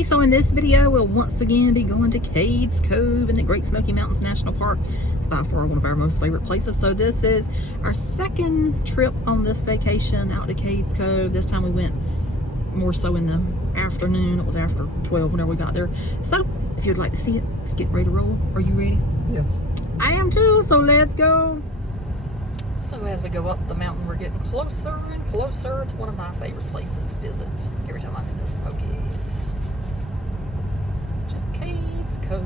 Alrighty, so in this video, we'll once again be going to Cades, Cove in the Great Smoky Mountains National Park. It's by far one of our most favorite places. So this is our second trip on this vacation out to Cades Cove. This time we went more so in the afternoon. It was after 12 whenever we got there. So if you'd like to see it, let's get ready to roll. Are you ready? Yes. I am too, so let's go. So as we go up the mountain, we're getting closer and closer to one of my favorite places to visit every time I'm in the Smokies. Just Cades Cove.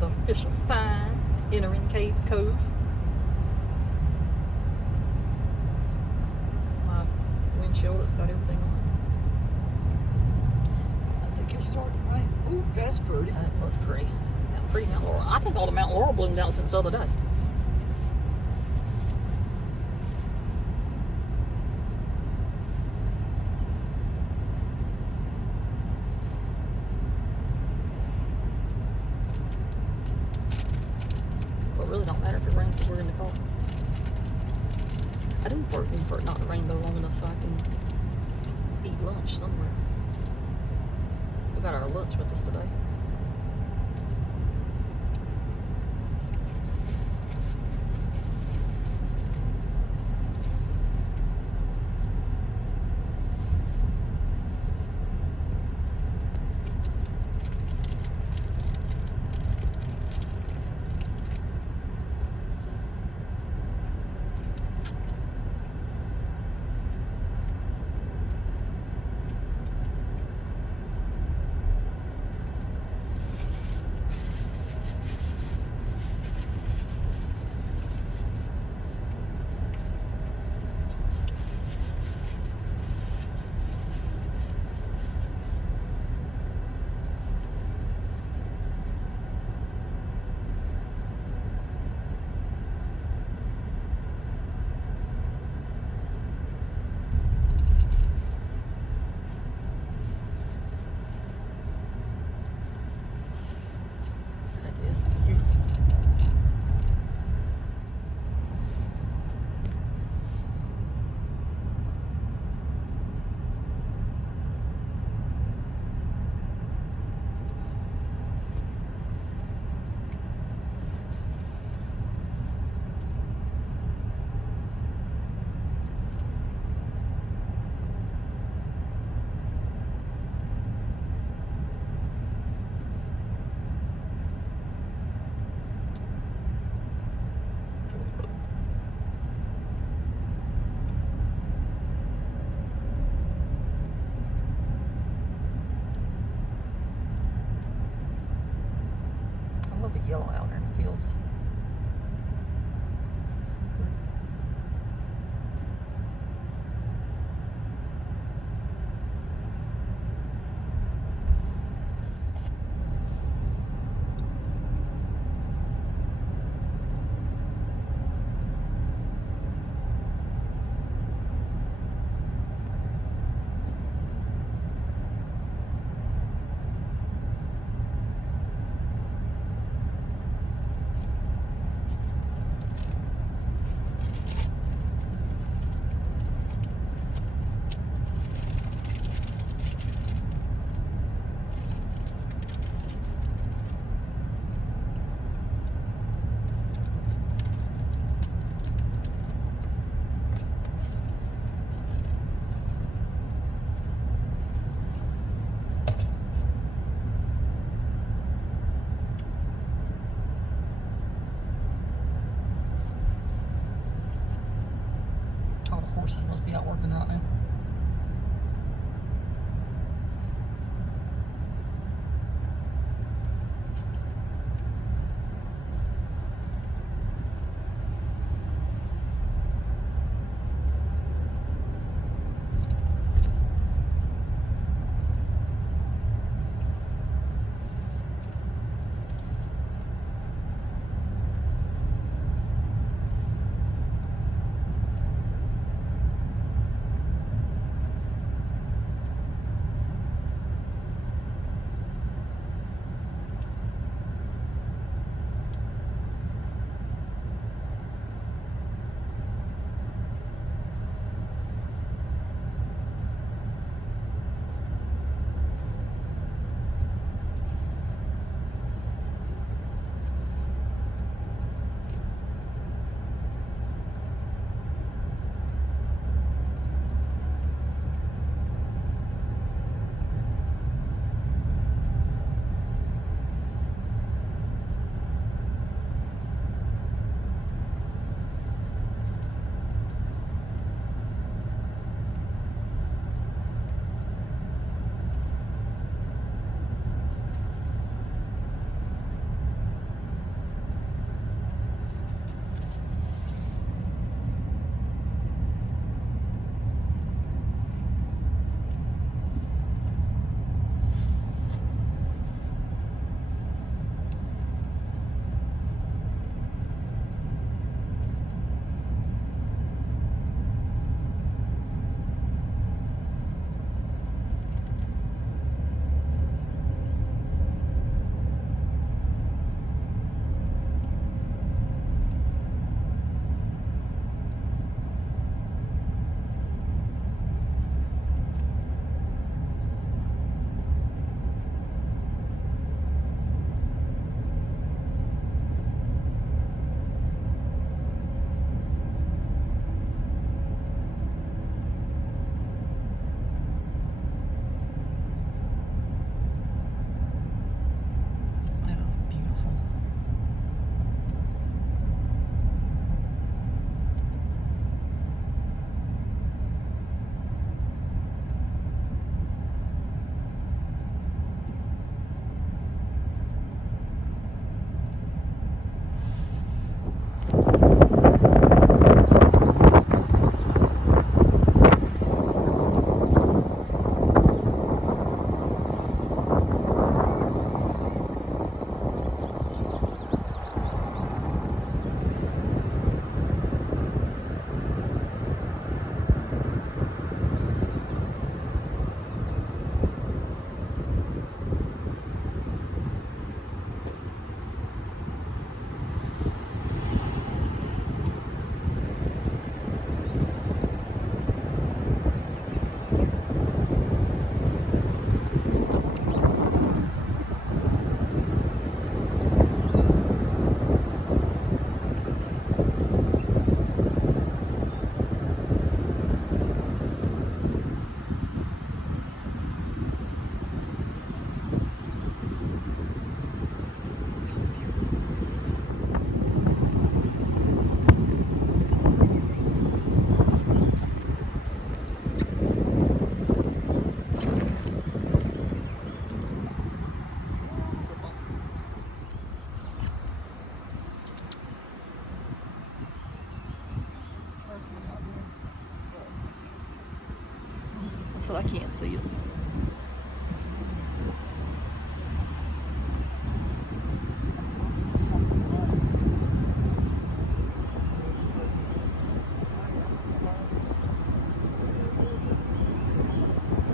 The official sign entering Cades Cove. My windshield, it's got everything on I think you're starting to rain. Ooh, that's pretty. it. That was pretty. Pretty Mount Laurel. I think all the Mount Laurel bloomed out since the other day. But it really don't matter if it rains because we're in the car. I do need for it not to rain though long enough so I can eat lunch somewhere. We got our lunch with us today. It's beautiful. A little bit yellow out there in the fields. So pretty. All the horses must be out working right now. but I can't see it.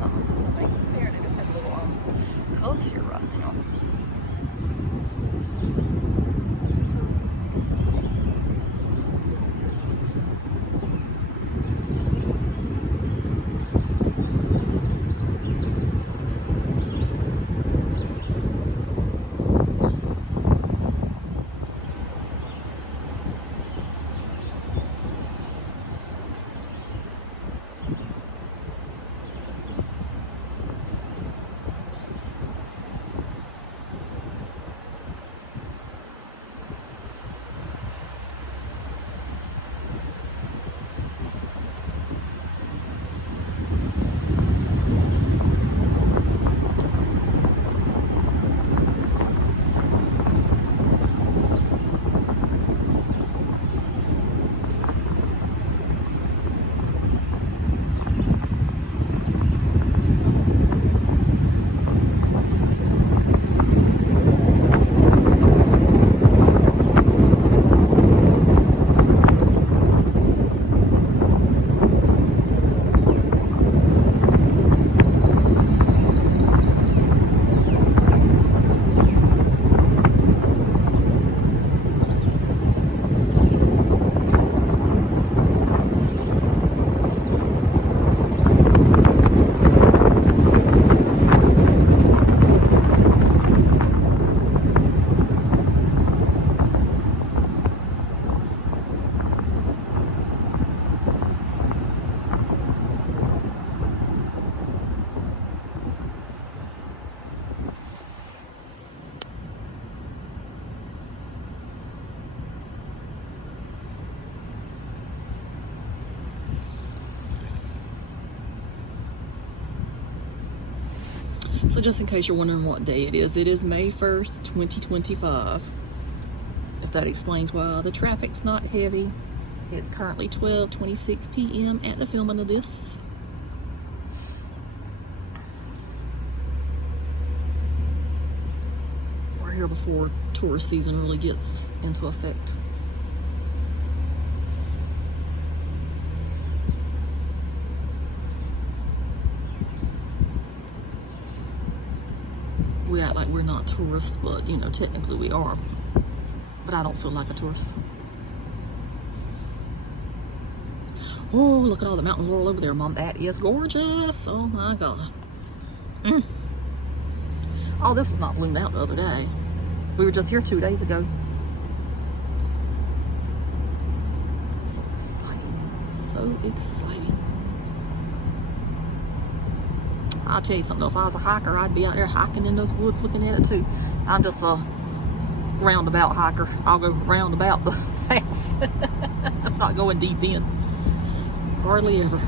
Oh, this is a main fair. They just have little colors here right now. So just in case you're wondering what day it is May 1st, 2025. If that explains why the traffic's not heavy. It's currently 12:26 p.m. at the filming of this. We're here before tourist season really gets into effect. We act like we're not tourists, but you know, technically we are. But I don't feel like a tourist. Oh, look at all the mountain laurel over there, Mom. That is gorgeous. Oh my God. Oh, this was not bloomed out the other day. We were just here 2 days ago. So exciting. So exciting. I'll tell you something, though, if I was a hiker, I'd be out there hiking in those woods looking at it too. I'm just a roundabout hiker. I'll go roundabout the path. I'm not going deep in. Hardly ever.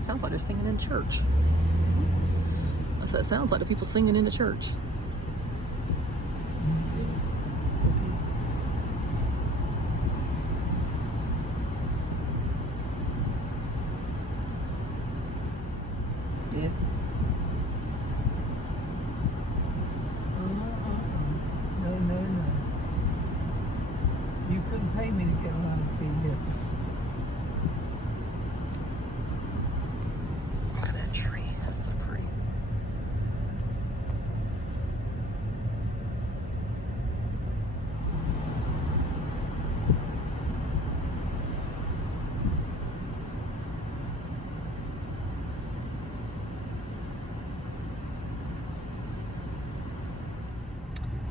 Sounds like they're singing in church. I said, it sounds like the people singing in the church. Yeah. No. You couldn't pay me to get on TV. Look at that tree. That's so pretty.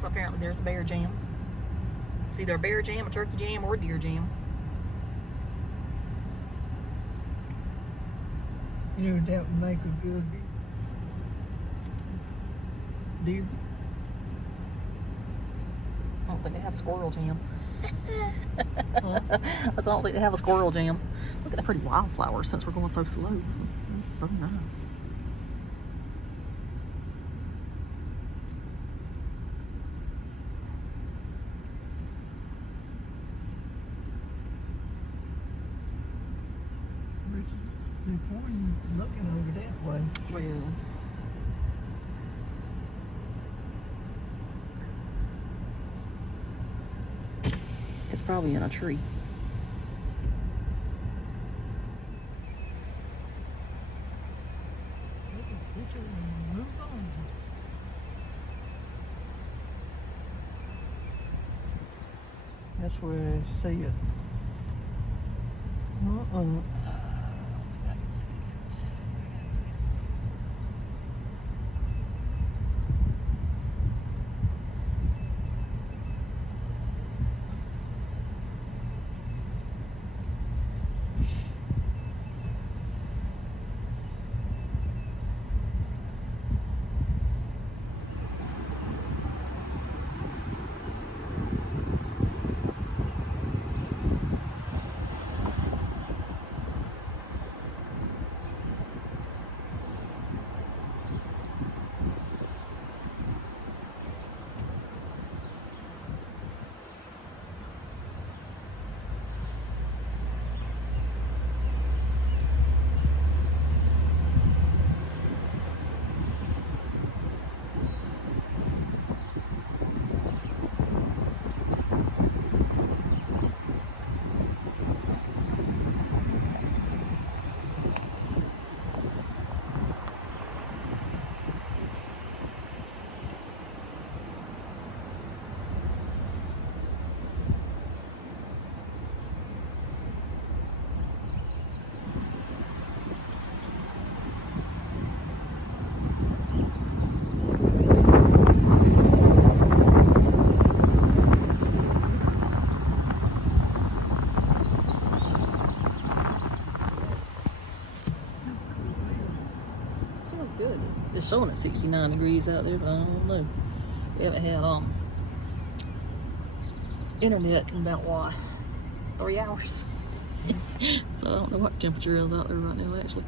So apparently there's a bear jam. It's either a bear jam, a turkey jam, or a deer jam. You know, that would make a good deer. I don't think they have a squirrel jam. Huh? I don't think they have a squirrel jam. Look at the pretty wildflowers since we're going so slow. So nice. Before you looking over that way. Well, it's probably in a tree. Take a picture and move on. That's where I see it. I can see it. It's good. It's showing at 69 degrees out there, but I don't know. We haven't had internet in about what, 3 hours. So I don't know what temperature is out there right now actually.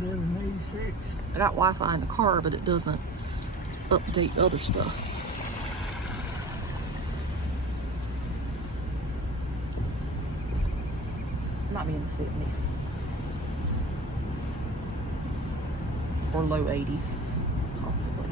1186. I got Wi-Fi in the car, but it doesn't update other stuff. Might be in the 70s. Or low 80s, possibly.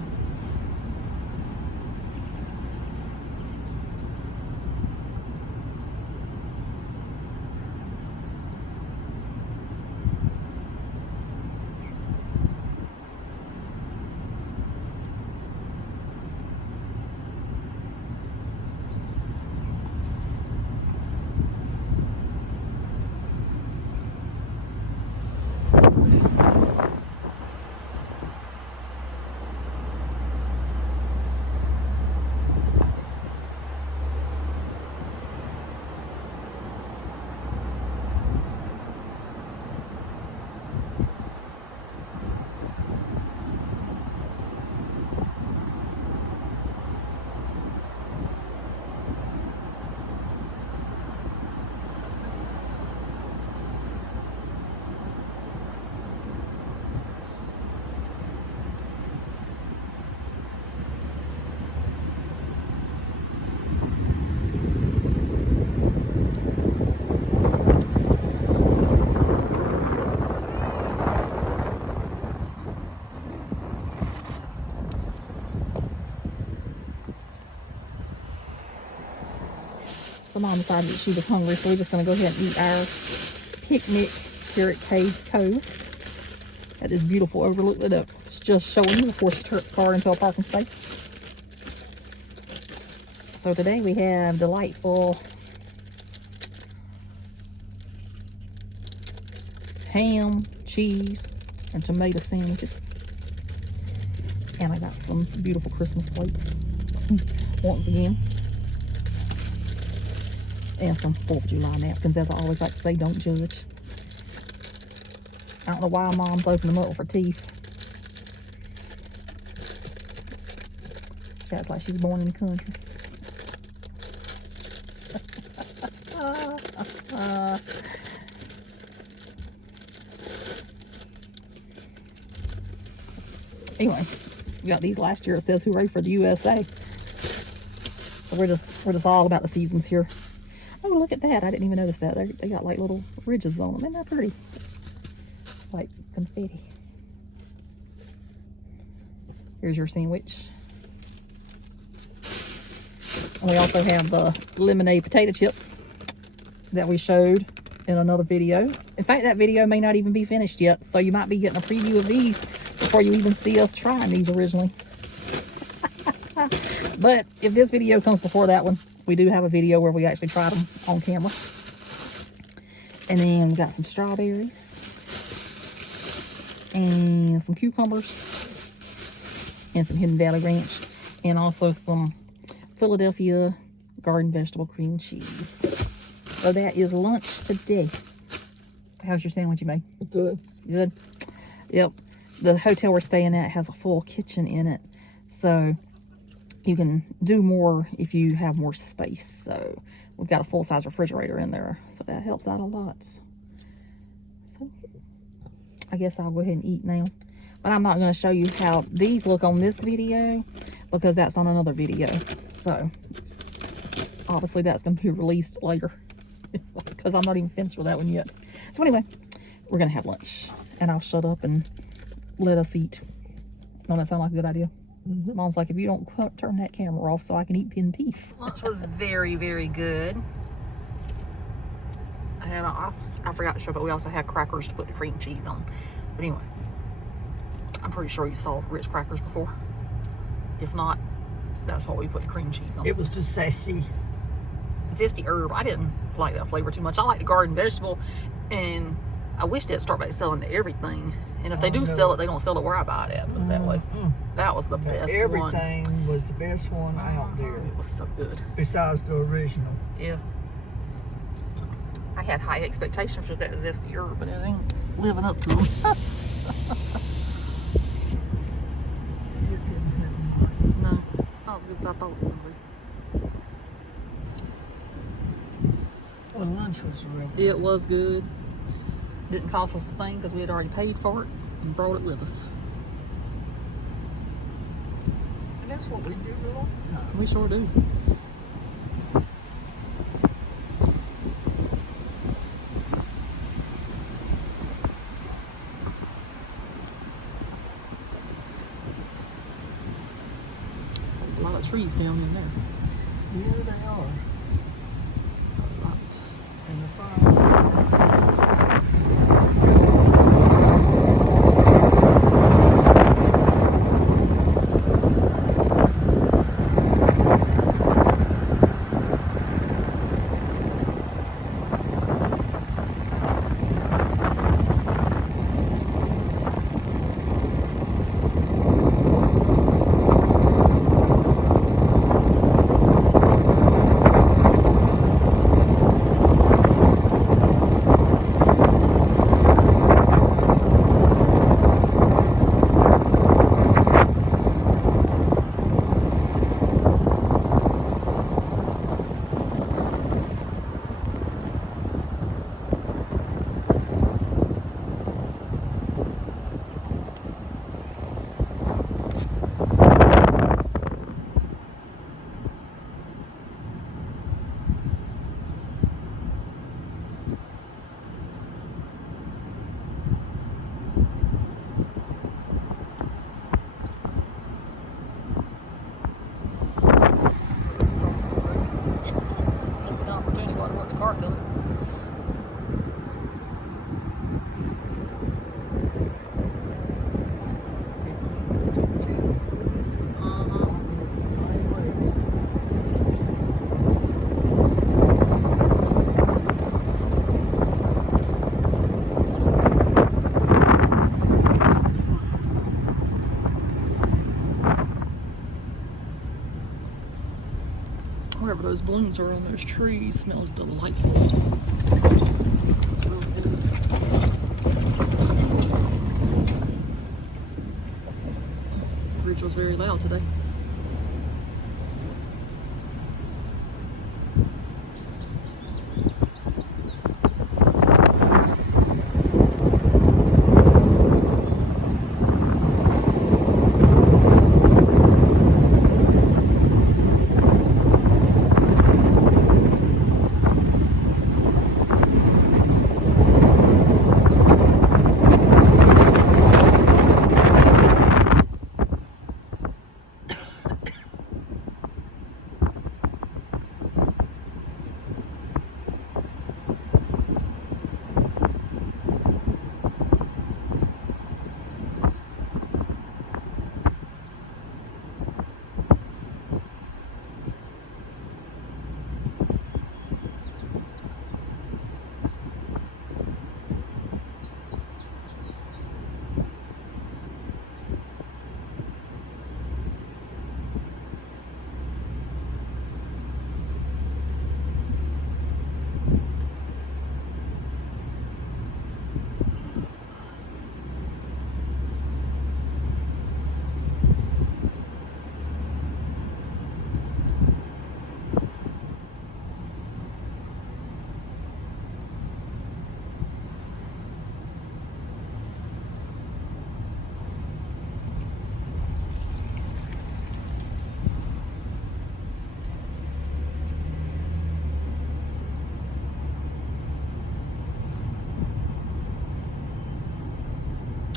So Mom decided that she was hungry, so we're just going to go ahead and eat our picnic here at Cades Cove at this beautiful overlook. Look, it's just showing you before she turned the car into a parking space. So today we have delightful ham, cheese, and tomato sandwiches. And I got some beautiful Christmas plates. once again. And some 4th of July napkins. As I always like to say, don't judge. I don't know why Mom's opened them up for teeth. She acts like she's born in the country. Anyway, we got these last year. It says hooray for the USA. So we're just all about the seasons here. Oh, look at that. I didn't even notice that. They got like little ridges on them. Isn't that pretty? It's like confetti. Here's your sandwich. And we also have the lemonade potato chips that we showed in another video. In fact, that video may not even be finished yet, so you might be getting a preview of these before you even see us trying these originally. But if this video comes before that one, we do have a video where we actually tried them on camera. And then we got some strawberries and some cucumbers and some Hidden Valley Ranch, and also some Philadelphia garden vegetable cream cheese. So that is lunch today. How's your sandwich you made? Good. Good. Yep. The hotel we're staying at has a full kitchen in it, so you can do more if you have more space. So we've got a full-size refrigerator in there, so that helps out a lot. So I guess I'll go ahead and eat now. But I'm not going to show you how these look on this video because that's on another video. So obviously that's going to be released later because I'm not even finished with that one yet. So anyway, we're going to have lunch and I'll shut up and let us eat. Don't that sound like a good idea? Mm-hmm. Mom's like, if you don't turn that camera off so I can eat in peace. Lunch was very, very good. And I forgot to show, but we also had crackers to put the cream cheese on. But anyway, I'm pretty sure you saw Ritz crackers before. If not, that's what we put the cream cheese on. It was just zesty. Zesty herb. I didn't like that flavor too much. I like the garden vegetable, and I wish they'd start back selling everything. And if they do sell it, they don't sell it where I buy it at. Put it that way. That was the best Everything one. was the best one out there. It was so good. Besides the original. Yeah. I had high expectations for that zesty herb, but it ain't living up to them. No, it's not as good as I thought it was going to be. Well, lunch was real good. It was good. Didn't cost us a thing because we had already paid for it and brought it with us. And that's what we do a lot of times. We sure do. It's like a lot of trees down in there. Yeah, they are. A lot. And the fire. Wherever those blooms are on those trees smells delightful. Smells really good. The bridge was very loud today.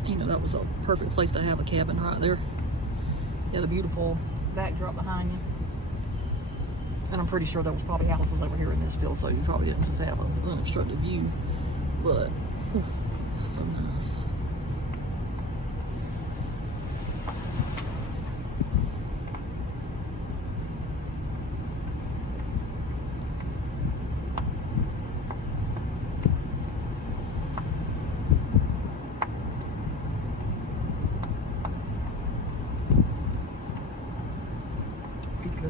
You know, that was a perfect place to have a cabin right there. You had a beautiful backdrop behind you. And I'm pretty sure there was probably houses over here in this field, so you probably didn't just have an unobstructed view. But, so nice.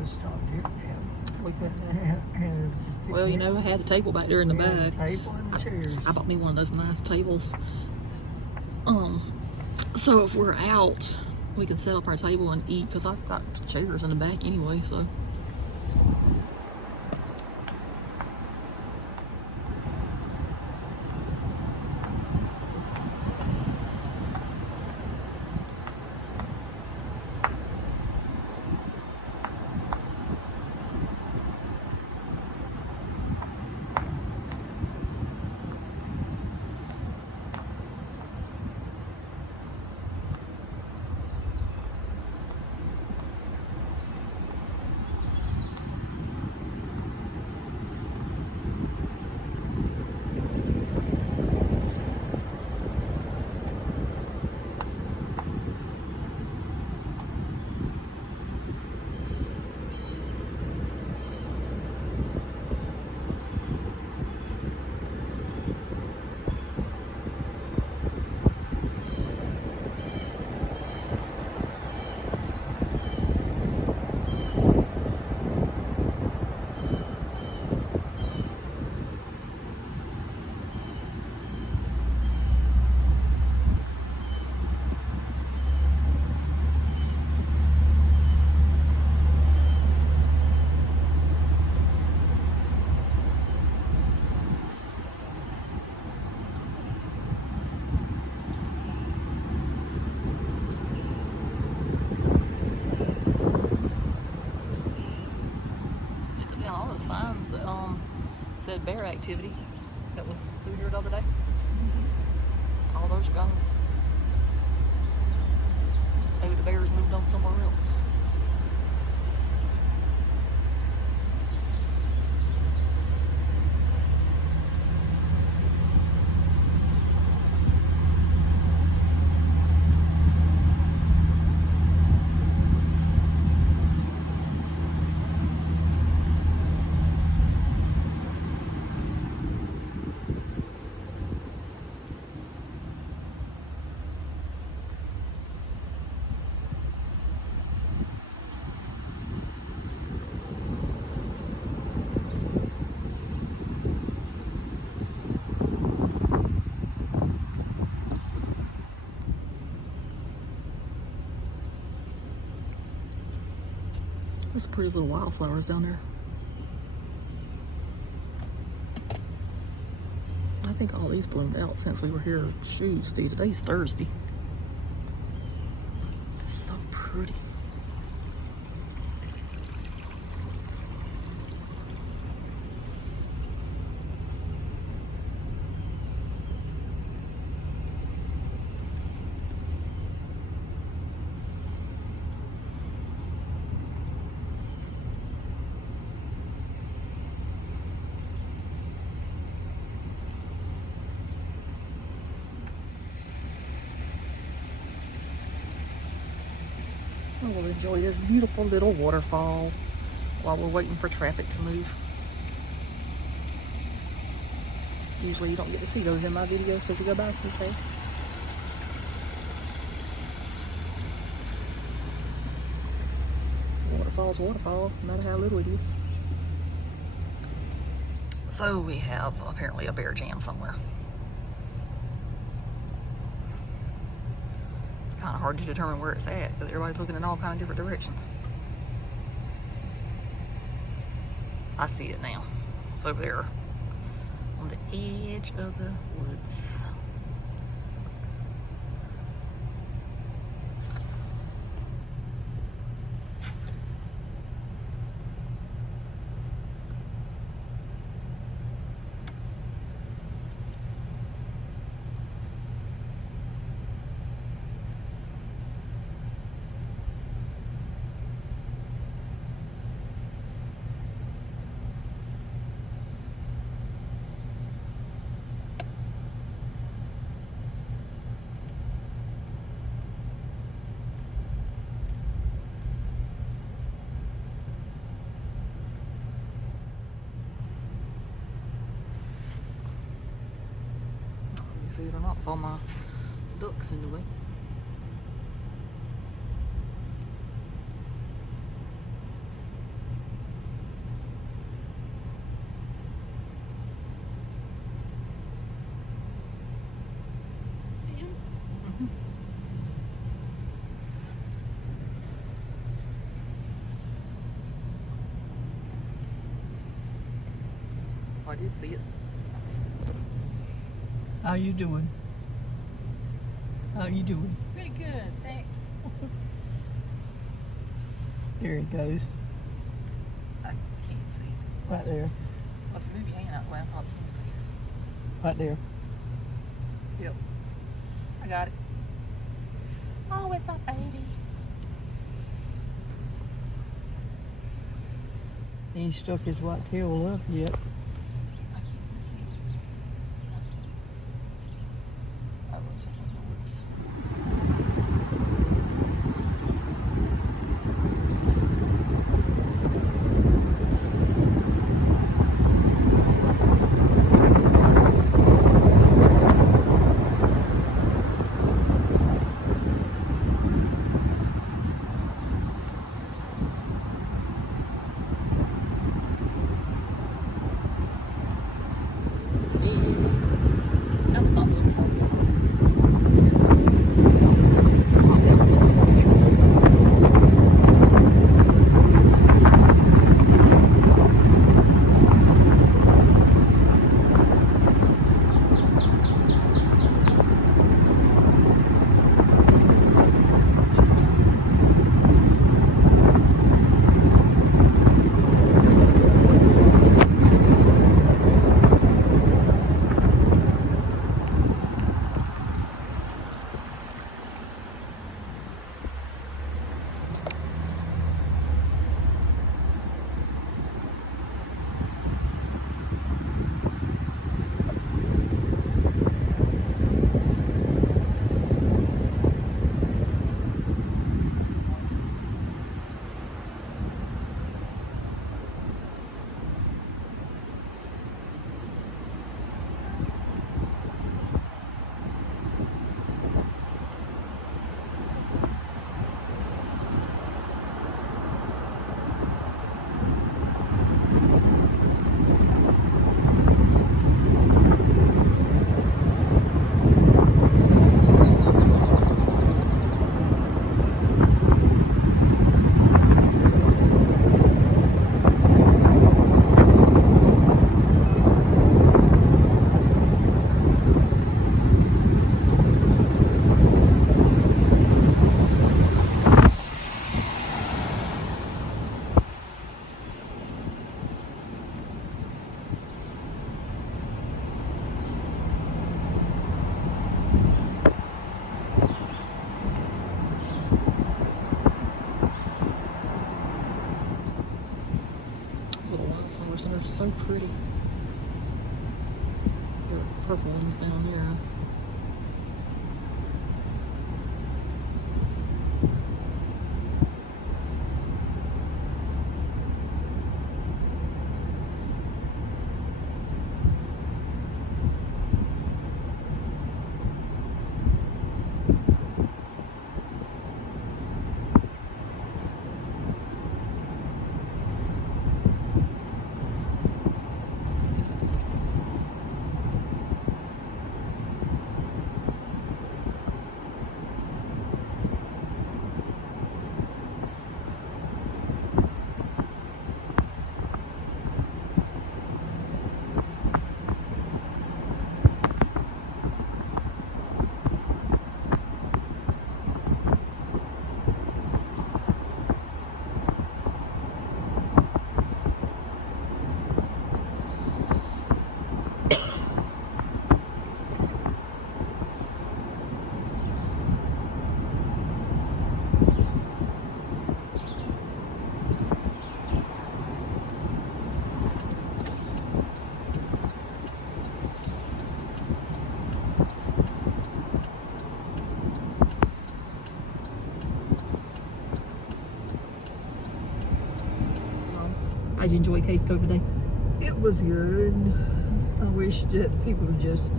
Stop here. We could have. Well, you know, I had the table back there in the back. Table and the chairs. I bought me one of those nice tables. So if we're out, we can set up our table and eat, because I've got chairs in the back anyway, so. Signs that said bear activity that was through here the other day. All those are gone. Maybe the bears moved on somewhere else. those pretty little wildflowers down there. I think all these bloomed out since we were here Tuesday. Today's Thursday. So pretty. We'll enjoy this beautiful little waterfall while we're waiting for traffic to move. Usually you don't get to see those in my videos because we go by so fast. Waterfall's waterfall, no matter how little it is. So we have apparently a bear jam somewhere. Kind of hard to determine where it's at because everybody's looking in all kind of different directions. I see it now. It's over there on the edge of the woods. See it or not, with all my ducks in the way. See him? Mm-hmm. I did see it. How you doing? How you doing? Pretty good, thanks. There he goes. I can't see. Right there. Well, if you move your hand out the way, I probably can't see it. Right there. Yep. I got it. Oh, it's a baby. He ain't stuck his white tail up yet. I can't even see it. I really just went in the woods. little wildflowers, and they're so pretty. The purple ones down there. How'd you enjoy Cades Cove today? It was good. I wish that people would just,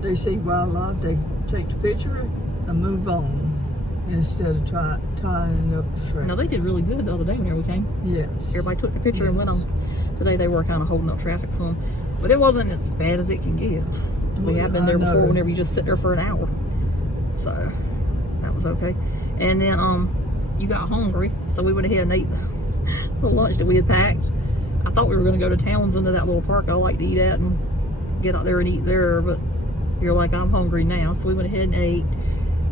they see wildlife, they take the picture and move on instead of tying up the trail. No, they did really good the other day whenever we came. Yes. Everybody took the picture and went on. Today they were kind of holding up traffic some, but it wasn't as bad as it can get. We have been there before whenever you just sit there for an hour. So that was okay. And then you got hungry, so we went ahead and ate the lunch that we had packed. I thought we were going to go to Townsend, to that little park I like to eat at, and get out there and eat there, but you're like, I'm hungry now, so we went ahead and ate,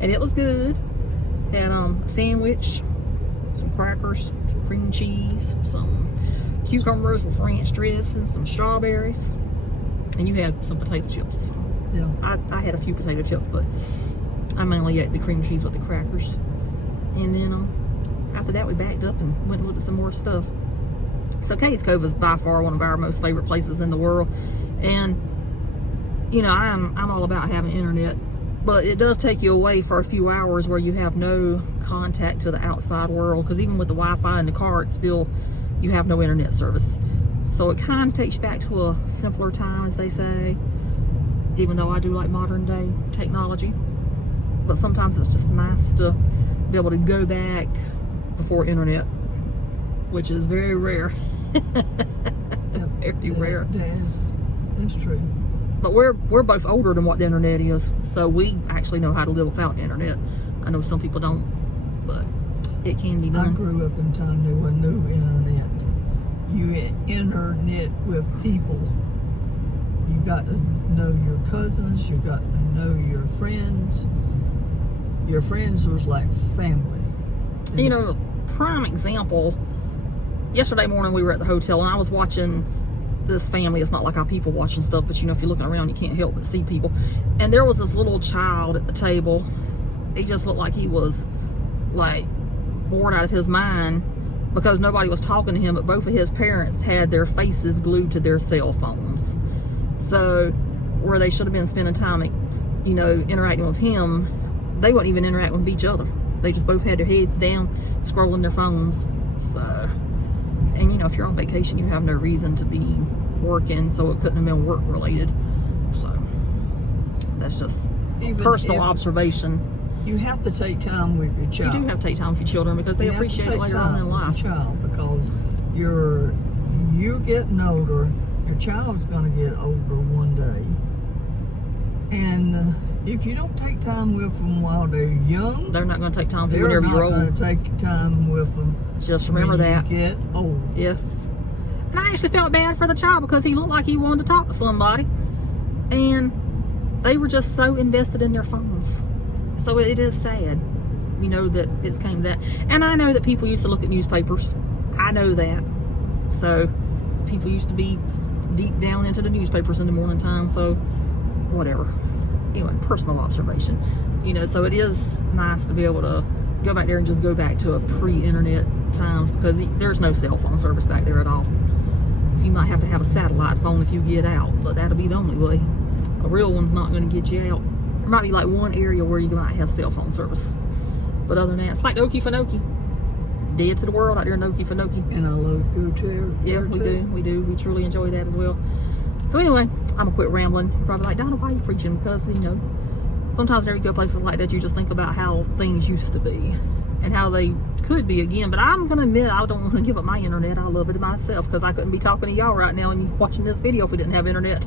and it was good. Had a sandwich, some crackers, some cream cheese, some cucumbers with ranch dressing, some strawberries, and you had some potato chips. Yeah. I had a few potato chips, but I mainly ate the cream cheese with the crackers. And then after that, we backed up and went and looked at some more stuff. So Cades Cove is by far one of our most favorite places in the world. And, you know, I'm all about having internet, but it does take you away for a few hours where you have no contact to the outside world, because even with the Wi-Fi in the car, it's still, you have no internet service. So it kind of takes you back to a simpler time, as they say, even though I do like modern day technology. But sometimes it's just nice to be able to go back before internet, which is very rare. Very rare. That's true. But we're both older than what the internet is, so we actually know how to live without the internet. I know some people don't, but it can be done. I grew up in a time there was no internet. You had internet with people. You got to know your cousins, you got to know your friends. Your friends was like family. You know, prime example, yesterday morning we were at the hotel and I was watching this family. It's not like how people watching stuff, but you know, if you're looking around, you can't help but see people. And there was this little child at the table. He just looked like he was like bored out of his mind because nobody was talking to him, but both of his parents had their faces glued to their cell phones. So where they should have been spending time, you know, interacting with him, they weren't even interacting with each other. They just both had their heads down, scrolling their phones. So, and you know, if you're on vacation, you have no reason to be working, so it couldn't have been work related. So that's just personal observation. You have to take time with your child. You do have to take time with your children because they appreciate it later on in life. Child, because you're getting older. Your child's going to get older one day, and if you don't take time with them while they're young, they're not going to take time for you whenever you're old. They're not going to take time with them. Just remember that. You get old. Yes. And I actually felt bad for the child because he looked like he wanted to talk to somebody, and they were just so invested in their phones. So it is sad, you know, that it's came to that. And I know that people used to look at newspapers. I know that. So people used to be deep down into the newspapers in the morning time. So whatever. Anyway, personal observation. You know, so it is nice to be able to go back there and just go back to a pre-internet times, because there's no cell phone service back there at all. might have to have a satellite phone if you get out, but that'll be the only way. A real one's not going to get you out. There might be like one area where you might have cell phone service, but other than that, it's like Okefenokee. Dead to the world out there in Okefenokee. And I love to go to Yeah, we do. We truly enjoy that as well. So anyway, I'm gonna quit rambling. You're probably like, Donna, why are you preaching? Because, you know, sometimes when you go places like that, you just think about how things used to be and how they could be again. But I'm gonna admit, I don't want to give up my internet. I love it myself, because I couldn't be talking to y'all right now and you watching this video if we didn't have internet.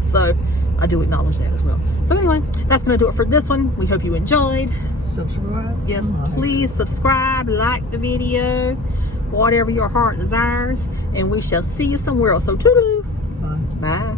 So I do acknowledge that as well. So anyway, that's gonna do it for this one. We hope you enjoyed. Subscribe. Yes, like. please subscribe, like the video, whatever your heart desires, and we shall see you somewhere else. So toodaloo. Bye. Bye.